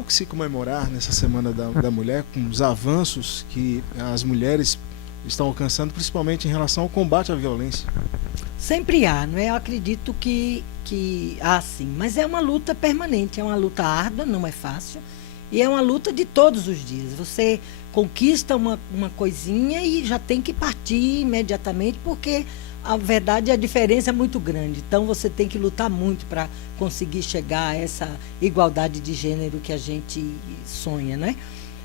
O que se comemorar nessa Semana da Mulher, com os avanços que as mulheres estão alcançando, principalmente em relação ao combate à violência? Sempre há, não é? Eu acredito que há sim, mas é uma luta permanente, é uma luta árdua, não é fácil, e é uma luta de todos os dias. Você conquista uma coisinha e já tem que partir imediatamente, porque a verdade, a diferença é muito grande. Então você tem que lutar muito para conseguir chegar a essa igualdade de gênero que a gente sonha, né?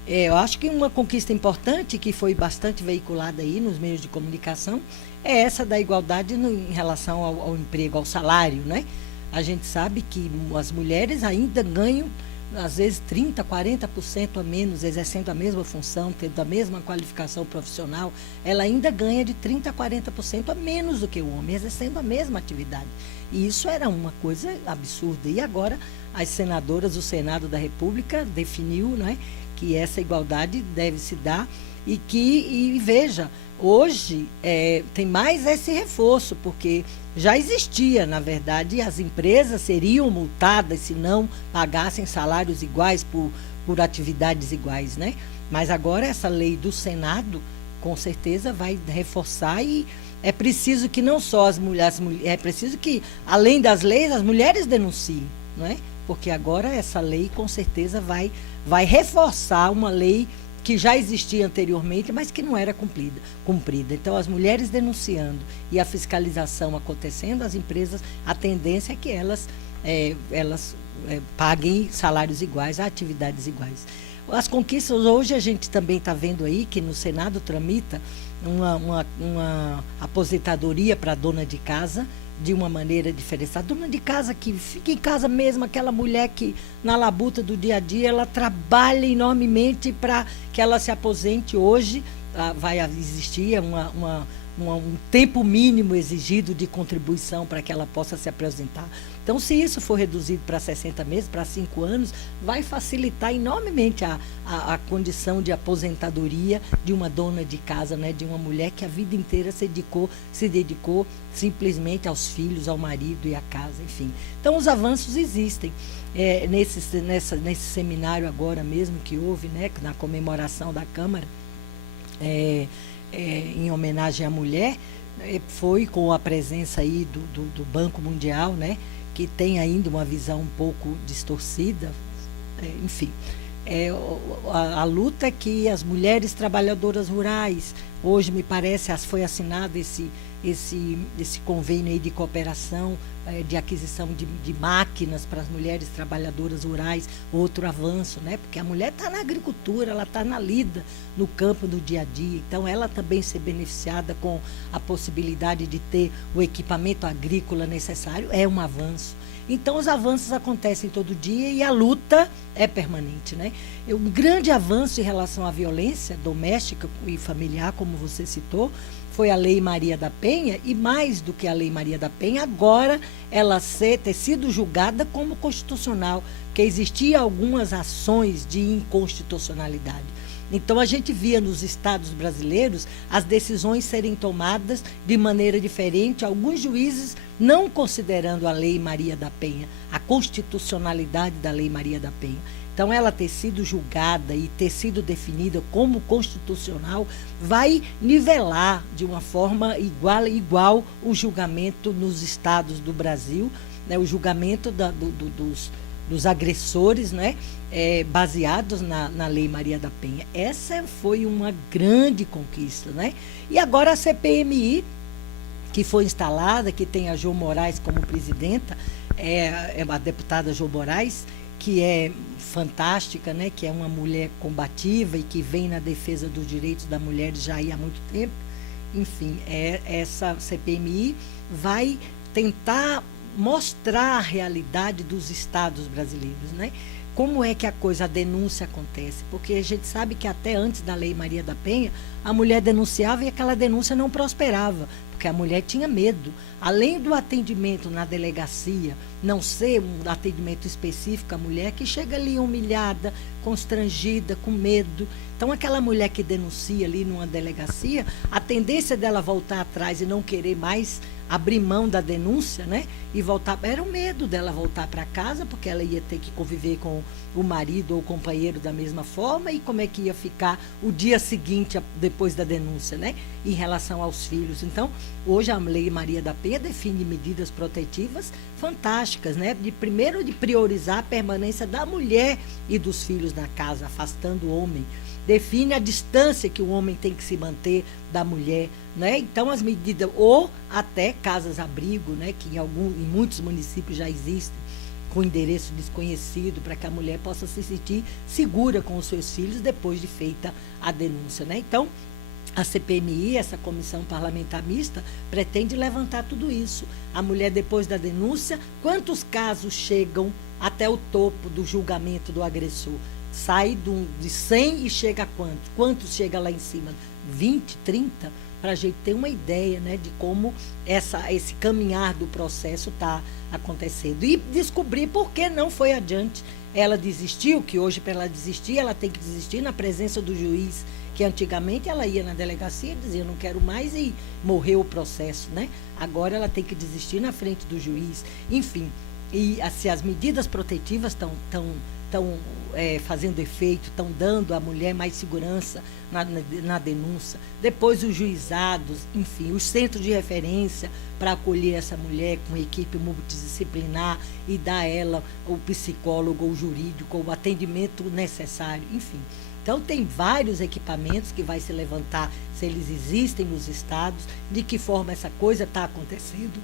Eu acho que uma conquista importante, que foi bastante veiculada aí nos meios de comunicação, é essa da igualdade em relação ao emprego, ao salário, né? A gente sabe que as mulheres ainda ganham, às vezes, 30%, 40% a menos, exercendo a mesma função, tendo a mesma qualificação profissional, ela ainda ganha de 30% a 40% a menos do que o homem, exercendo a mesma atividade. E isso era uma coisa absurda. E agora, as senadoras, o Senado da República definiu, né, que essa igualdade deve se dar e veja, hoje tem mais esse reforço, porque já existia, na verdade, as empresas seriam multadas se não pagassem salários iguais por atividades iguais, né? Mas agora essa lei do Senado, com certeza, vai reforçar e é preciso que não só é preciso que, além das leis, as mulheres denunciem, não é? Porque agora essa lei, com certeza, vai reforçar uma lei que já existia anteriormente, mas que não era cumprida. Então, as mulheres denunciando e a fiscalização acontecendo, as empresas, a tendência é que elas paguem salários iguais a atividades iguais. As conquistas, hoje a gente também está vendo aí que no Senado tramita uma aposentadoria para a dona de casa, de uma maneira diferenciada. Dona de casa que fica em casa mesmo, aquela mulher que na labuta do dia a dia, ela trabalha enormemente para que ela se aposente hoje. Vai existir um tempo mínimo exigido de contribuição para que ela possa se aposentar. Então, se isso for reduzido para 60 meses, para 5 anos, vai facilitar enormemente a condição de aposentadoria de uma dona de casa, né? De uma mulher que a vida inteira se dedicou simplesmente aos filhos, ao marido e à casa, enfim. Então, os avanços existem. Nesse seminário agora mesmo que houve, né? Na comemoração da Câmara, em homenagem à mulher, foi com a presença aí do Banco Mundial, né? Que tem ainda uma visão um pouco distorcida, enfim. A luta que as mulheres trabalhadoras rurais, hoje me parece, foi assinado esse convênio aí de cooperação, de aquisição de máquinas para as mulheres trabalhadoras rurais, outro avanço, né? Porque a mulher está na agricultura, ela está na lida, no campo, no dia a dia, então ela também ser beneficiada com a possibilidade de ter o equipamento agrícola necessário é um avanço. Então, os avanços acontecem todo dia e a luta é permanente, né? Um grande avanço em relação à violência doméstica e familiar, como você citou, foi a Lei Maria da Penha, e mais do que a Lei Maria da Penha, agora ela ter sido julgada como constitucional, porque existiam algumas ações de inconstitucionalidade. Então, a gente via nos estados brasileiros as decisões serem tomadas de maneira diferente, alguns juízes não considerando a Lei Maria da Penha, a constitucionalidade da Lei Maria da Penha. Então, ela ter sido julgada e ter sido definida como constitucional vai nivelar de uma forma igual o julgamento nos estados do Brasil, né, o julgamento dos agressores, né, baseados na Lei Maria da Penha. Essa foi uma grande conquista, né? E agora a CPMI, que foi instalada, que tem a Jo Moraes como presidenta, a deputada Jo Moraes, que é fantástica, né? Que é uma mulher combativa e que vem na defesa dos direitos da mulher já há muito tempo. Enfim, essa CPMI vai tentar mostrar a realidade dos estados brasileiros, né? Como é que a denúncia acontece? Porque a gente sabe que até antes da Lei Maria da Penha, a mulher denunciava e aquela denúncia não prosperava, porque a mulher tinha medo. Além do atendimento na delegacia, não ser um atendimento específico à mulher, que chega ali humilhada, constrangida, com medo. Então, aquela mulher que denuncia ali numa delegacia, a tendência dela voltar atrás e não querer mais abrir mão da denúncia, né? E voltar, era o medo dela voltar para casa, porque ela ia ter que conviver com o marido ou o companheiro da mesma forma, e como é que ia ficar o dia seguinte, depois da denúncia, né? Em relação aos filhos. Então, hoje a Lei Maria da Penha define medidas protetivas fantásticas, né? Primeiro, de priorizar a permanência da mulher e dos filhos na casa, afastando o homem. Define a distância que o homem tem que se manter da mulher, né? Então, as medidas, ou até casas-abrigo, né? Que em muitos municípios já existem, com endereço desconhecido, para que a mulher possa se sentir segura com os seus filhos depois de feita a denúncia, né? Então, a CPMI, essa comissão parlamentar mista, pretende levantar tudo isso. A mulher, depois da denúncia, quantos casos chegam até o topo do julgamento do agressor? Sai de 100 e chega a quantos? Quantos chega lá em cima? 20, 30? Para a gente ter uma ideia, né, de como esse caminhar do processo está acontecendo. E descobrir por que não foi adiante. Ela desistiu, que hoje, para ela desistir, ela tem que desistir na presença do juiz, que antigamente ela ia na delegacia e dizia, não quero mais, e morreu o processo, né? Agora ela tem que desistir na frente do juiz. Enfim, e assim, as medidas protetivas estão fazendo efeito, estão dando à mulher mais segurança na denúncia. Depois os juizados, enfim, os centros de referência para acolher essa mulher com equipe multidisciplinar e dar a ela o psicólogo, o jurídico, o atendimento necessário, enfim. Então, tem vários equipamentos que vai se levantar, se eles existem nos estados, de que forma essa coisa está acontecendo,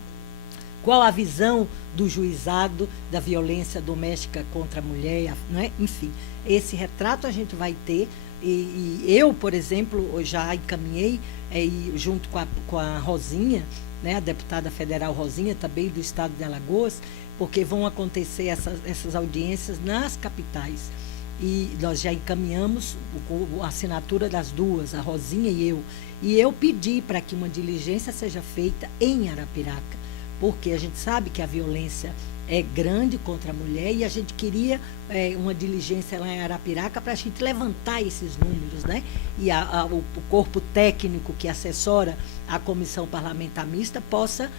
qual a visão do juizado da violência doméstica contra a mulher, né? Enfim, esse retrato a gente vai ter, e eu, por exemplo, já encaminhei, junto com a Rosinha, né, a deputada federal Rosinha, também do estado de Alagoas, porque vão acontecer essas audiências nas capitais. E nós já encaminhamos a assinatura das duas, a Rosinha e eu. E eu pedi para que uma diligência seja feita em Arapiraca, porque a gente sabe que a violência é grande contra a mulher e a gente queria uma diligência lá em Arapiraca para a gente levantar esses números, né? E o corpo técnico que assessora a comissão parlamentar mista possa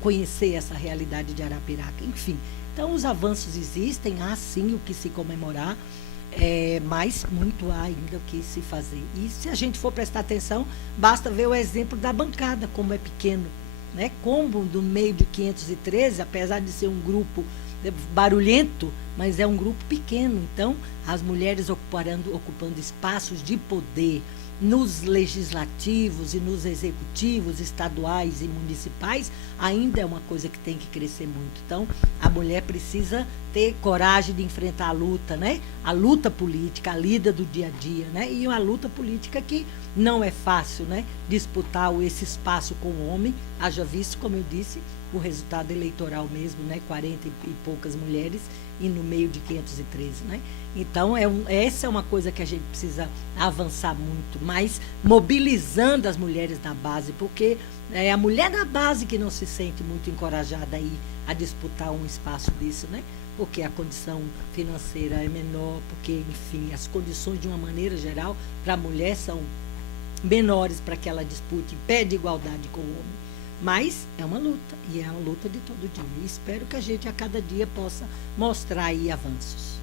conhecer essa realidade de Arapiraca. Enfim, então os avanços existem, há sim o que se comemorar, mas muito há ainda o que se fazer. E se a gente for prestar atenção, basta ver o exemplo da bancada, como é pequeno, né? Como do meio de 513, apesar de ser um grupo barulhento, mas é um grupo pequeno. Então, as mulheres ocupando espaços de poder nos legislativos e nos executivos estaduais e municipais, ainda é uma coisa que tem que crescer muito. Então, a mulher precisa ter coragem de enfrentar a luta, né? A luta política, a lida do dia a dia, né? E uma luta política que não é fácil, né? Disputar esse espaço com o homem, haja visto, como eu disse, o resultado eleitoral mesmo, né? 40 e poucas mulheres e no meio de 513, né? Então, essa é uma coisa que a gente precisa avançar muito, mas mobilizando as mulheres na base, porque é a mulher na base que não se sente muito encorajada aí a disputar um espaço disso, né? Porque a condição financeira é menor, porque, enfim, as condições de uma maneira geral para a mulher são menores para que ela dispute em pé de igualdade com o homem. Mas é uma luta, e é uma luta de todo dia. E espero que a gente a cada dia possa mostrar aí avanços.